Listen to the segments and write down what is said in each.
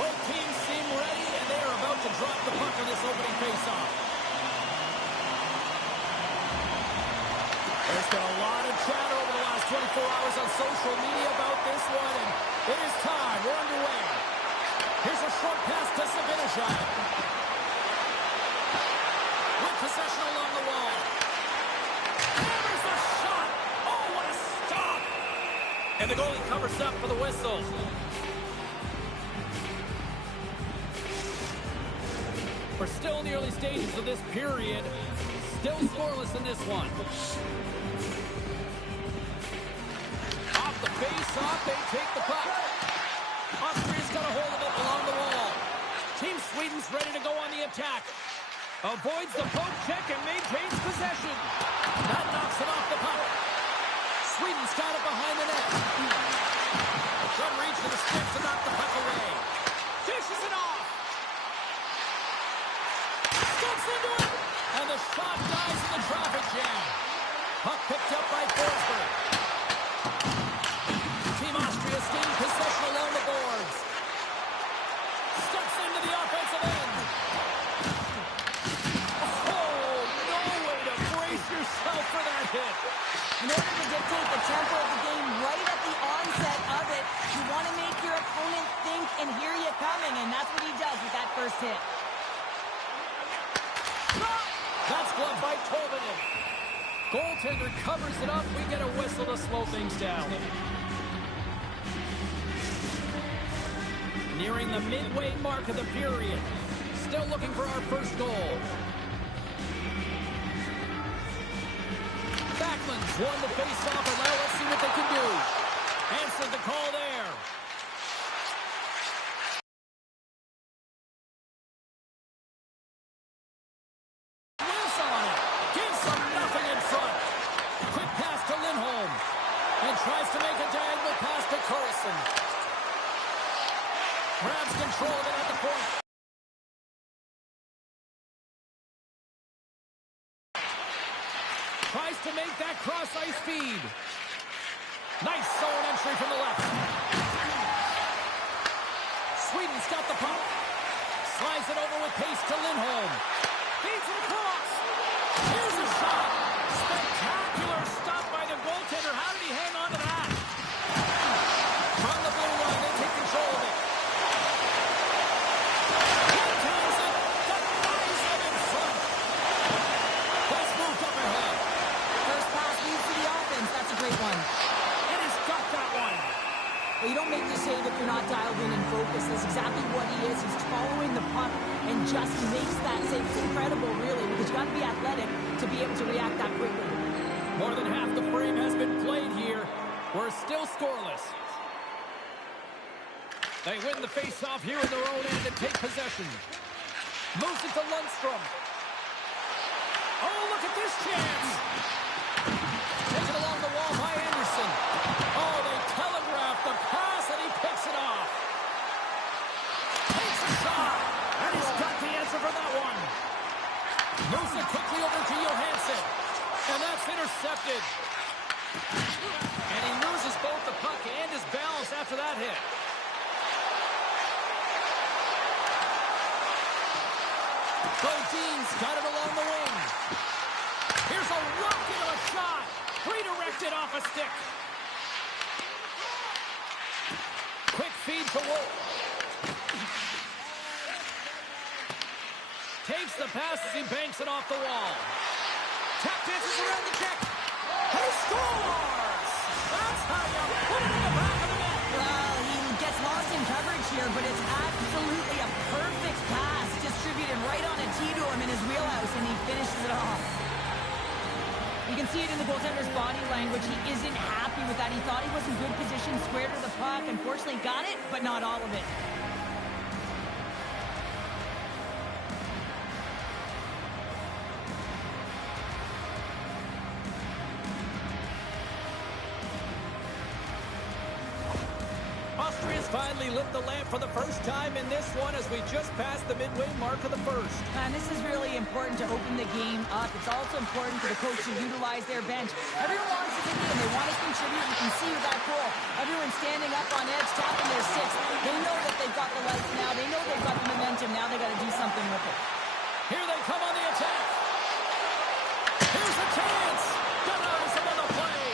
Both teams seem ready, and they are about to drop the puck on this opening faceoff. There's been a lot of chatter over the last 24 hours on social media about this one, and it is time. We're underway. Here's a short pass to Zibanejad. With possession along the wall. There's the shot. Oh, what a stop. And the goalie covers up for the whistle. We're still in the early stages of this period. Still scoreless in this one. Off the face-off, they take the puck. Austria's got a hold of it along the wall. Team Sweden's ready to go on the attack. Avoids the poke check and maintains possession. That knocks it off the puck. Sweden's got it behind the net. Good reach to the stick to knock the puck away. Dishes it off. Steps into it, and the shot dies in the traffic jam. Puck picked up by Forsberg. Team Austria gains possession along the boards. Steps into the offensive end. Oh, no way to brace yourself for that hit. In order to dictate the tempo of the game right at the onset of it, you want to make your opponent think and hear you coming, and that's what he does with that first hit. That's gloved by Tolvanen. Goaltender covers it up. We get a whistle to slow things down. Nearing the midway mark of the period. Still looking for our first goal. Backlund's won the face-off, and now let's see what they can do. Answered the call there. Tries to make a diagonal pass to Carlson. Grabs control of it at the point. Tries to make that cross-ice feed. Nice zone entry from the left. Sweden's got the puck. Slides it over with pace to Lindholm. Feeds it across. Here's a shot. Spectacular stop by the goaltender. How did he hang on to that? From the blue line, they take control of it. Contains it. Denies it in front. That's moved up ahead. First pass leads to the offense. That's a great one. And he's got that one. Well, you don't make the save if you're not dialed in and focused. That's exactly what he is. He's following the puck and just makes that save. It's incredible, really, because you got to be athletic to be able to react that quickly. More than half the frame has been played here. We're still scoreless. They win the face-off here in their own end and take possession. Moves it to Lundstrom. Oh, look at this chance. Taken along the wall by Anderson. Oh, they telegraph the pass, and he picks it off. Takes a shot, and he's got the answer for that one. Moves it quickly over to Johansson. And that's intercepted. And he loses both the puck and his balance after that hit. Bodin's got it along the wing. Here's a rocket of a shot. Redirected off a stick. Quick feed to Wolf. Takes the pass as he banks it off the wall. Tap dances around the check. He scores! That's how you put it in the back of the net. Well, he gets lost in coverage here, but it's absolutely a perfect pass. Distributed right on a tee to him in his wheelhouse, and he finishes it off. You can see it in the goaltender's body language. He isn't happy with that. He thought he was in good position, square to the puck. Unfortunately, got it, but not all of it. finally lit the lamp for the first time in this one as we just passed the midway mark of the first. And this is really important to open the game up. It's also important for the coach to utilize their bench. Everyone wants to compete and they want to contribute. You can see with that goal, everyone standing up on edge, tapping their sticks. They know that they've got the lights now. They know they've got the momentum. Now they got to do something with it. Here they come on the attack. Here's a chance. Denies him on the play.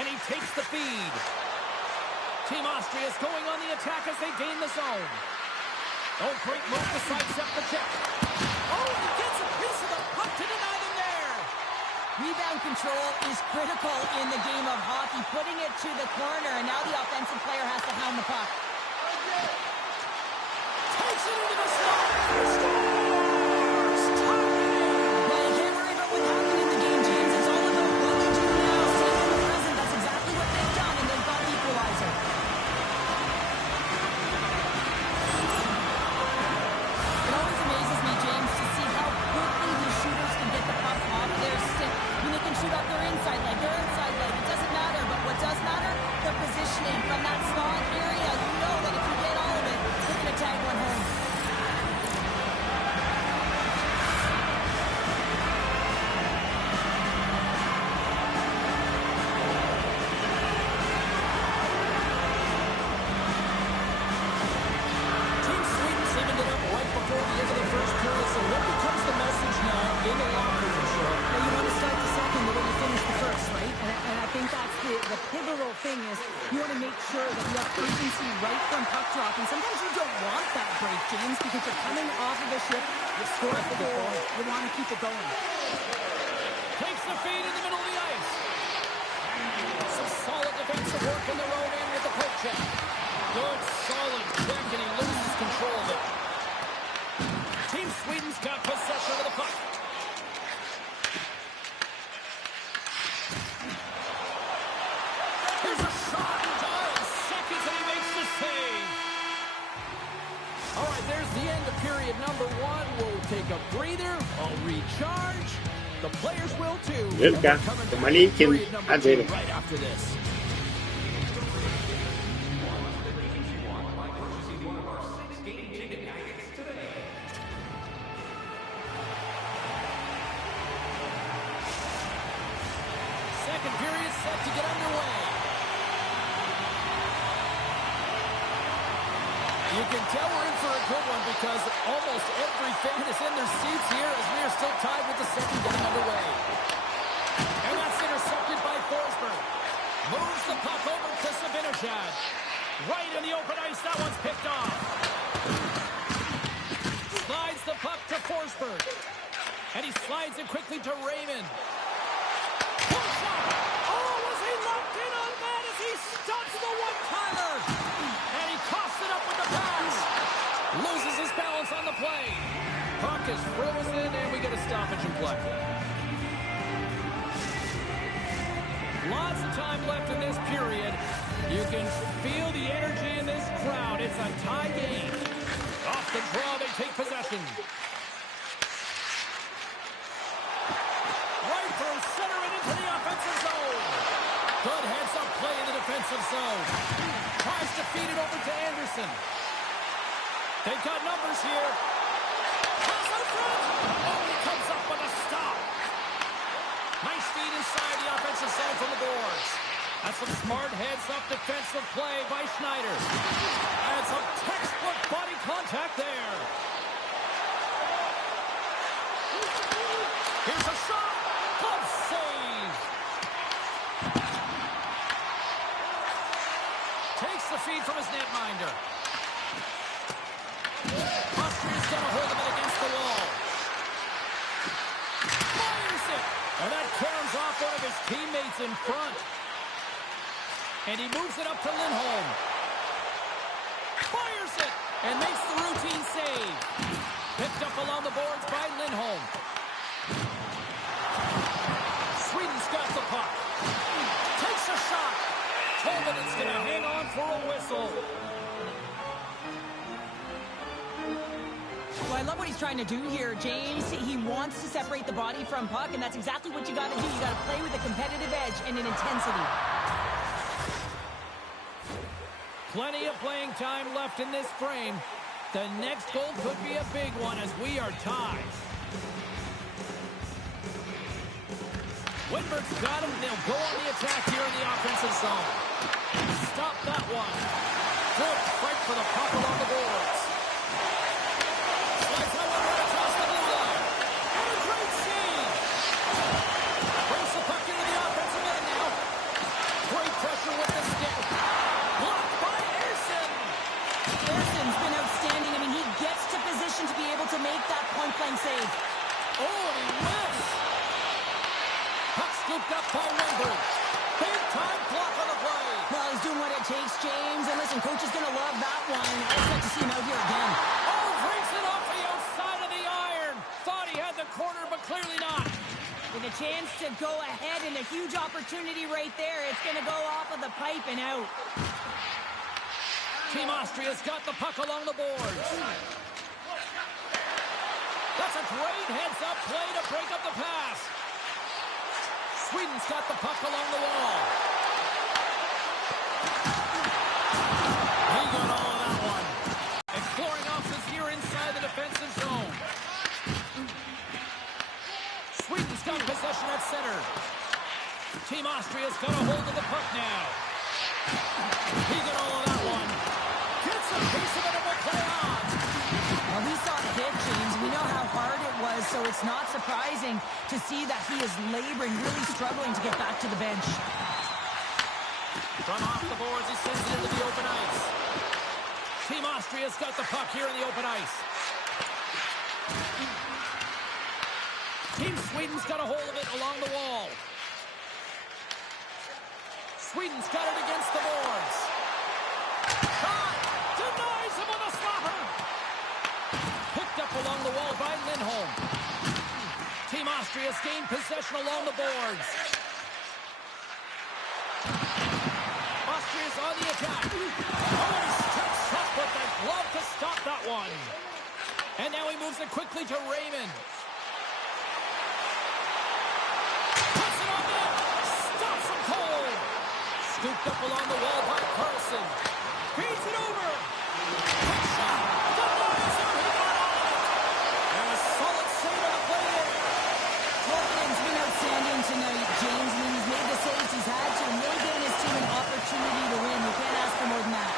And he takes the feed. Team Austria is going on the attack as they gain the zone. Oh, great move to sidestep the check. Oh, he gets a piece of the puck to deny them there. Rebound control is critical in the game of hockey. Putting it to the corner, and now the offensive player has to hound the puck. Takes it into the slot. Scores! Well, you can't worry about what happened in the game, James. It's all about what they do now. Stay in the present. That's exactly what they've done, and they've got the equalizer. It always amazes me, James, to see how quickly the shooters can get the puck off their stick. I mean, they can shoot up their inside leg, their inside leg. It doesn't matter, but what does matter? The positioning from that slot area. You know that if you get all of it, they're going to tag one home. Team Sweden evened it up right before the end of the first period. So what becomes the message now in the locker room, Sean? Well, you want to start the second the way you finish the first, right? And I think that's the pivotal thing is you want to make sure that you have urgency right from puck drop. And sometimes you don't want that break, James, because you're coming off of a shift. You've scored the goal. You want to keep it going. Takes the feed in the middle of the ice. Some solid defensive work in their own end with the poke check. Good, solid check, and he loses control of it. Team Sweden's got possession of the puck. Here's a shot. Dials seconds, and he makes the save. All right, there's the end of period number one. We'll take a breather. I'll recharge. The players will too. Good guy. The money can. I did it. Right after this. Second period set to get underway. You can tell we're in for a good one because almost every fan is in their seats here as we are still tied with the second getting underway. And that's intercepted by Forsberg. Moves the puck over to Sabinejad. Right in the open ice, that one's picked off. Slides the puck to Forsberg. And he slides it quickly to Raymond. Pull shot! Oh, was he locked in on that as he stunts the one-timer? And he coughs it up with the pass. Loses his balance on the play. Puck is frozen, and we get a stoppage in play. Lots of time left in this period. You can feel the energy in this crowd. It's a tie game. Off the draw, they take possession. Right through center and into the offensive zone. Good heads-up play in the defensive zone. Tries to feed it over to Anderson. They've got numbers here. Pass out front. Oh, he comes up with a stop. Nice feed inside the offensive zone from the boards. That's some smart heads-up defensive play by Schneider. And some textbook body contact there. Here's a shot. Glove save. Takes the feed from his netminder. Austria's got to hold him against the wall. Fires it. And that caroms off one of his teammates in front. And he moves it up to Lindholm. Fires it. And makes the routine save. Picked up along the boards by Lindholm. Sweden's got the puck. Takes a shot. Tolmanen's going to hang on for a whistle. Well, I love what he's trying to do here, James. He wants to separate the body from puck, and that's exactly what you got to do. You got to play with a competitive edge and an intensity. Plenty of playing time left in this frame. The next goal could be a big one as we are tied. Windberg's got him. They'll go on the attack here in the offensive zone. Stop that one. Good fight for the puck along the boards. Slides that one right across the blue line. What a great save. Brings the puck into the offensive end now. Great pressure with the stick. Blocked by Ersson. Ersson's been outstanding. I mean, he gets to position to be able to make that point-blank save. Oh, and he whiffs. Puck scooped up by Windberg. Big-time block on the play. Well, he's doing what it takes, James. And listen, coach is going to love that one. I expect to see him out here again. Oh, breaks it off the outside of the iron. Thought he had the corner, but clearly not. With a chance to go ahead and a huge opportunity right there. It's going to go off of the pipe and out. Team Austria's got the puck along the boards. That's a great heads-up play to break up the pass. Sweden's got the puck along the wall. He got all of that one. Exploring options here inside the defensive zone. Sweden's got possession at center. Team Austria's got a hold of the puck now. He got all of that one. Gets a piece of it and will play on. Well, we saw the hit, James. We know how hard it was, so it's not surprising to see that he is laboring, really struggling to get back to the bench. From off the boards, he sends it into the open ice. Team Austria's got the puck here in the open ice. Team Sweden's got a hold of it along the wall. Sweden's got it against the boards. Shot! Denies him with a slapper! Picked up along the wall by Lindholm. Team Austria's gained possession along the boards. Austria's on the attack. Oh, he steps up with the glove to stop that one. And now he moves it quickly to Raymond. Puts it on net. Stops him cold. Scooped up along the wall by Carlson. Feeds it over. Quick shot. Denies him. He got all of it. And a solid save on the play there. Torkinen's been outstanding tonight, James. I mean, he's made the saves he's had to and really given his team an opportunity to win. You can't ask for more than that.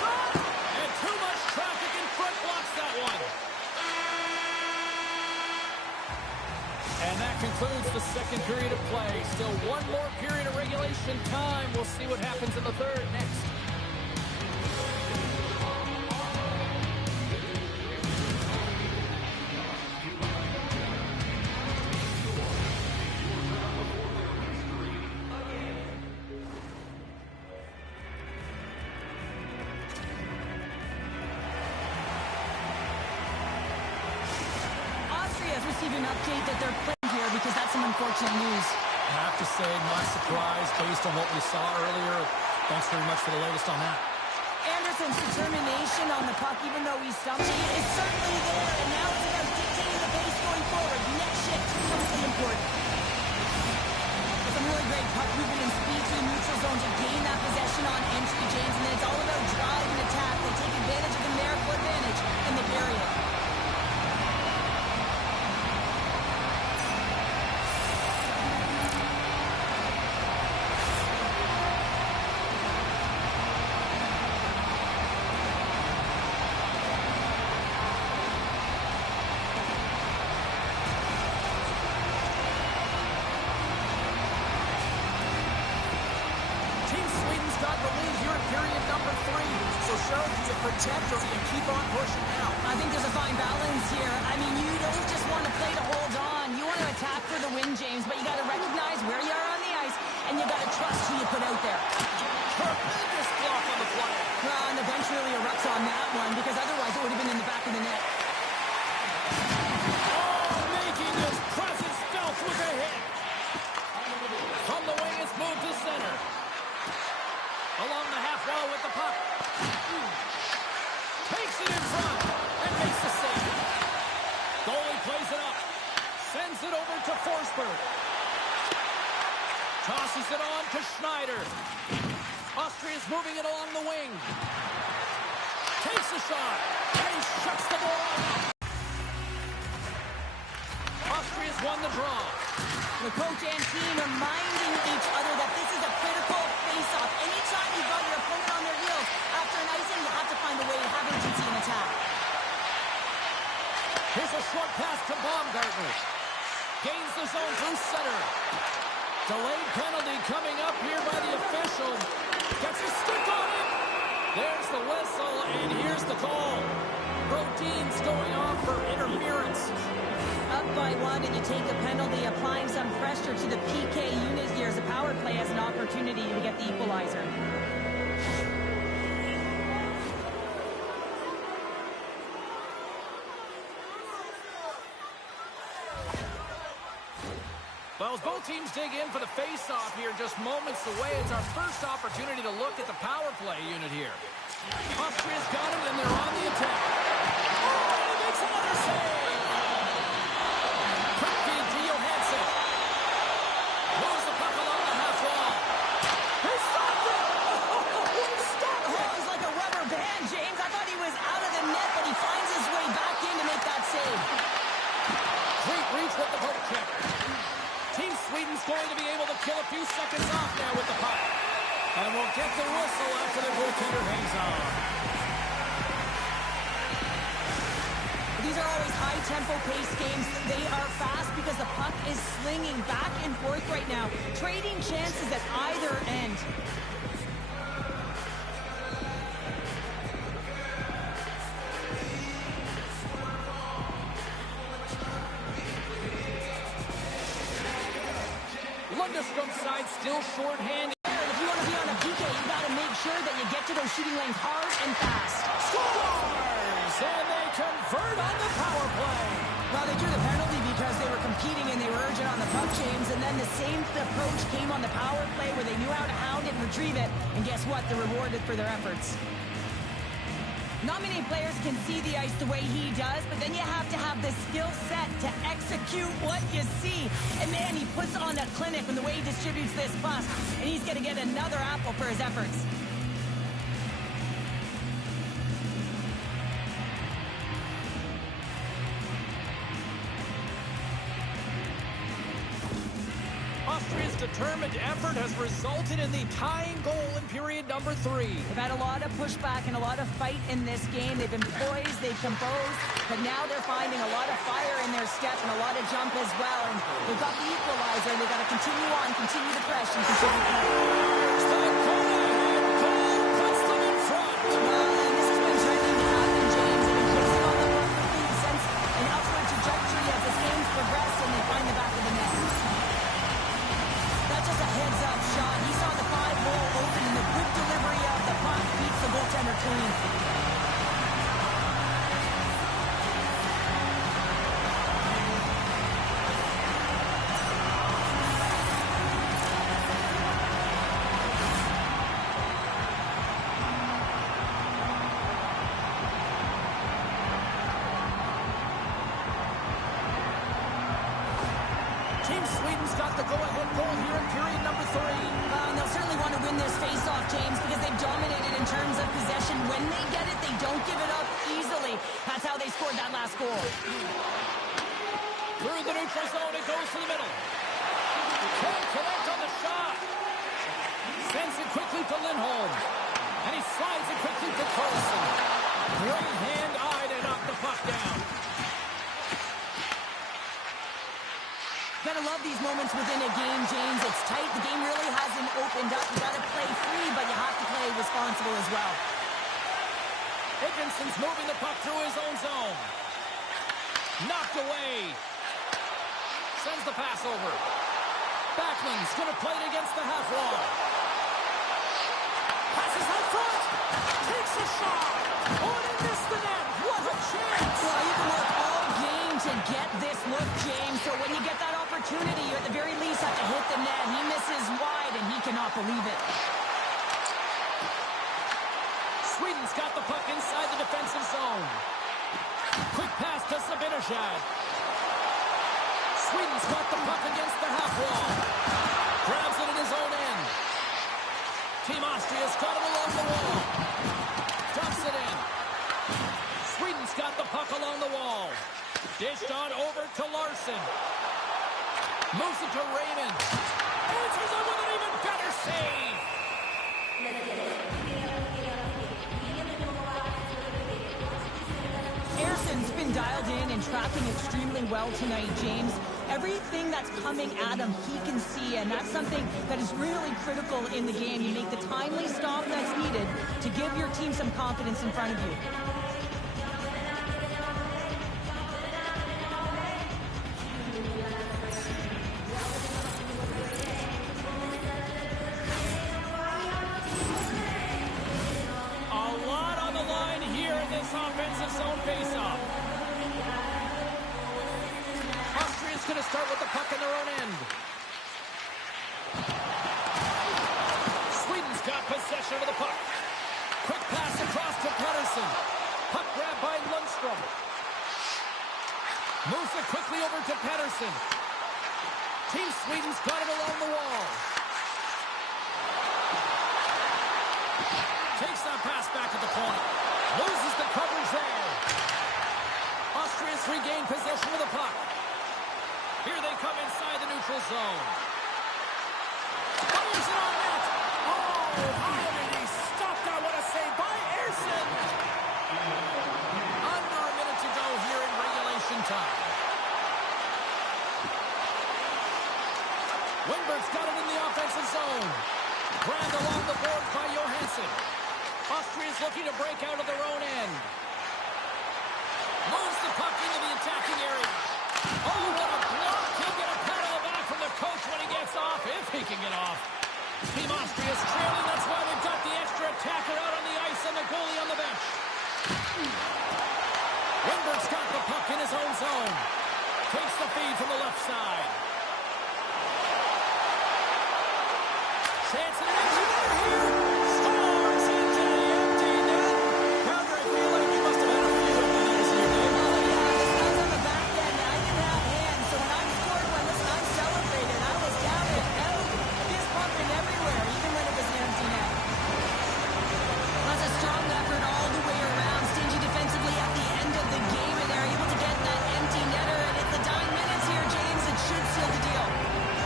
Shot! And too much traffic in front blocks that one. And that concludes the second period of play. Still one more period of regulation time. We'll see what happens in the third next. Austria has received an update that they're playing here because that's some unfortunate news. I have to say, not surprised based on what we saw earlier. Thanks very much for the latest on that. Anderson's determination on the puck, even though he's stumped, is certainly there, and now it's about dictating the pace going forward. Next shift comes to the important. Some really great puck movement and speed to the neutral zone to gain that possession on entry, James, and then it's all about drive and attack. They take advantage of him there for advantage, and they bury it. Protect or do you keep on pushing now? I think there's a fine balance here. I mean, you don't just want to play to hold on. You want to attack for the win, James, but you got to recognize where you are on the ice, and you got to trust who you put out there. Tremendous block on the play. Well, and the bench really erupts on that one, because otherwise it would have been in the back of the net. Oh, making his presence felt with a hit. From the wing, it's moved to center. Along the half wall with the puck. Takes it in front and makes the save. Goalie plays it up. Sends it over to Forsberg. Tosses it on to Schneider. Austria's moving it along the wing. Takes a shot. And he shuts the ball off. Austria's won the draw. The coach and team reminding each other that this is a critical face-off. Anytime you've got your opponent on their heels, after an icing, you have to find a way to have urgency in attack. Here's a short pass to Baumgartner. Gains the zone through center. Delayed penalty coming up here by the official. Gets a stick on it. There's the whistle, and here's the call. Brodin's going off for interference. Up by one, and you take a penalty, applying some pressure to the PK unit here as the power play has an opportunity to get the equalizer. Well, as both teams dig in for the face-off here, just moments away, it's our first opportunity to look at the power play unit here. Austria's got it, and they're on the attack. Oh, he makes another save! Quick feed to Johansson. Moves the puck along the half wall. He stopped it! He stopped it! Oh, he's like a rubber band, James. I thought he was out of the net, but he finds his way back in to make that save. Great reach with the poke check. Team Sweden's going to be able to kill a few seconds off now with the puck. And we'll get the whistle after the goaltender hangs on. These are always high-tempo pace games. They are fast because the puck is slinging back and forth right now, trading chances at either end. Lundstrom's side still shorthanded. If you want to be on a PK, you got to make sure that you get to those shooting lanes hard and fast. Scores! And they convert on the power play. Well, they drew the penalty because they were competing and they were urgent on the puck, James, and then the same approach came on the power play where they knew how to hound it and retrieve it, and guess what? They're rewarded for their efforts. Not many players can see the ice the way he does, but then you have to have the skill set to execute what you see. And man, he puts on a clinic in the way he distributes this puck, and he's going to get another apple for his efforts. Austria's determined effort has resulted in the tying goal in period number 3. They've had a lot of pushback and a lot of fight in this game. They've been poised, they've composed, but now they're finding a lot of fire in their step and a lot of jump as well. And they've got the equalizer, and they've got to continue on, continue the press, and continue to play. Goal puts them in front. Well, and this has been threatening to happen, James. They've been placing on the run quickly since an upward trajectory as this game's progressed, and they find the back of the net. That's just a heads-up shot. He saw the 5-hole open, and the quick delivery of the puck beats the goaltender clean. Team Sweden's got the go-ahead goal here in period number 3. And they'll certainly want to win this face-off, James, because they've dominated in terms of possession. When they get it, they don't give it up easily. That's how they scored that last goal. Through the neutral zone, it goes to the middle. Can't connect on the shot. Sends it quickly to Lindholm. And he slides it quickly to Carlson. Great hand-eye to knock the puck down. Gotta love these moments within a game, James. It's tight. The game really hasn't opened up. You gotta play free, but you have to play responsible as well. Higginson's moving the puck through his own zone. Knocked away. Sends the pass over. Backlund's going to play it against the half wall. Passes out front. Takes a shot. Oh, and he missed the net. What a chance. Well, you can work all game to get this look, James. So when you get that opportunity, you at the very least have to hit the net. He misses wide, and he cannot believe it. Sweden's got the puck inside the defensive zone. Quick pass to Sabinishad. Sweden's got the puck against the half wall. Grabs it in his own end. Team Austria's got it along the wall. Dumps it in. Sweden's got the puck along the wall. Dished on over to Larson. Moves it to Raymond. Answers it with an even better save. Harrison's been dialed in and tracking extremely well tonight, James. Everything that's coming at him, he can see, and that's something that is really critical in the game. You make the timely stop that's needed to give your team some confidence in front of you. Offensive zone face-off. Austria's going to start with the puck in their own end. Sweden's got possession of the puck. Quick pass across to Pettersson. Puck grab by Lundstrom. Moves it quickly over to Pettersson. Team Sweden's got it along the wall. Takes that pass back at the corner. Loses the coverage there. Austria's regained possession of the puck. Here they come inside the neutral zone. Fires it on net. Oh, how did he stop that? What a save by Ersson. Under a minute to go here in regulation time. Wingberg's got it in the offensive zone. Brand along the board by Johansson. Austria's looking to break out of their own end. Moves the puck into the attacking area. Oh, what a block. He'll get a pat on the back from the coach when he gets off, if he can get off. Team Austria's trailing. That's why they've got the extra attacker out on the ice and the goalie on the bench. Wingberg's got the puck in his own zone. Takes the feed from the left side. Chance in the empty net here. Scores into the empty net. Pounder, I feel like you must have had a few of these in your game. Oh, yeah, the sun's on the back end. I didn't have hands, so when I scored one, listen, I celebrated. I was down and out, fist pumping everywhere, even when it was an empty net. That's a strong effort all the way around. Stingy defensively at the end of the game, and they're able to get that empty netter, and it's the dying minutes here, James. It should seal the deal.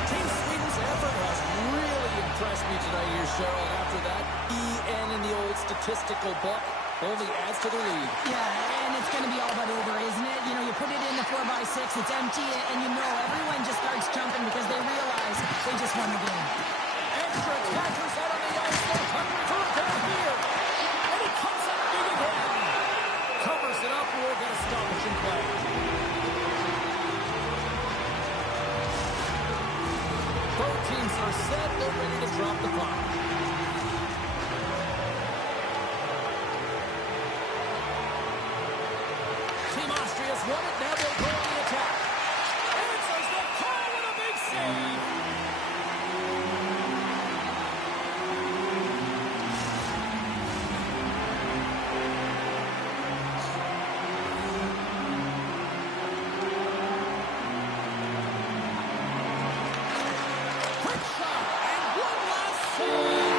Team Sweden's effort has really impressed me tonight here, Cheryl. After that, EN in the old statistical book only adds to the lead. Yeah, and it's going to be all but over, isn't it? You know, you put it in the 4x6, it's empty, and you know everyone just starts jumping because they realize they just won the game. Extra attackers out on the ice. They're hungry for a goal here. And he comes up big again. Covers it up, and we'll get a stoppage in play. Both teams are set. They're ready to drop the puck. Team Austria's won it. Now they'll go on the attack. Answers the call with a big save. Quick shot, and one last save.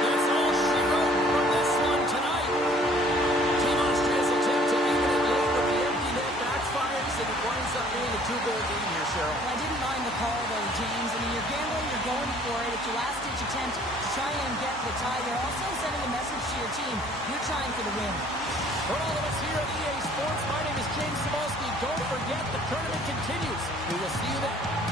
That's all she wrote from this one tonight. Team Austria's attempt to even it late, but the empty net backfires, and it winds up being a two-goal game here, Cheryl. Well, I didn't mind the call, though, James. I mean, you're gambling, you're going for it. It's your last-ditch attempt to try and get the tie. You're also sending a message to your team. You're trying for the win. For all of us here at EA Sports, my name is James Cebulski. Don't forget, the tournament continues. We will see you there.